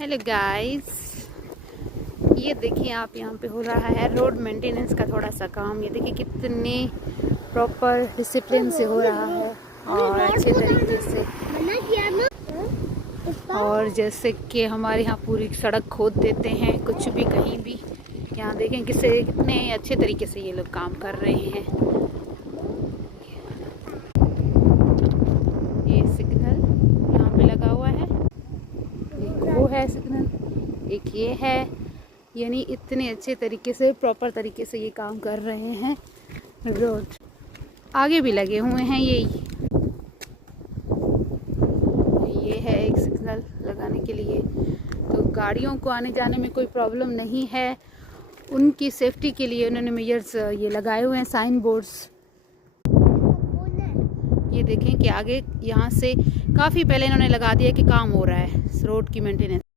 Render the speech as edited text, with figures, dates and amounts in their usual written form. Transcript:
Hello guys, ये देखिए आप यहाँ पे हो रहा है रोड मेंटेनेंस का थोड़ा सा काम। ये देखिए कितने प्रॉपर डिसिप्लिन से हो रहा है और अच्छे तरीके से। और जैसे कि हमारे यहाँ पूरी सड़क खोद देते हैं कुछ भी कहीं भी, यहाँ देखें कितने अच्छे तरीके से ये लोग काम कर रहे हैं। ये सिग्नल यहाँ पे लगा हुआ है, एक वो है सिग्नल, एक ये है। यानी इतने अच्छे तरीके से प्रॉपर तरीके से ये काम कर रहे हैं। रोड आगे भी लगे हुए हैं। ये है एक सिग्नल लगाने के लिए, तो गाड़ियों को आने जाने में कोई प्रॉब्लम नहीं है। उनकी सेफ्टी के लिए उन्होंने मेजर्स ये लगाए हुए हैं, साइन बोर्ड्स। ये देखें कि आगे यहाँ से काफ़ी पहले इन्होंने लगा दिया कि काम हो रहा है रोड की मेंटेनेंस।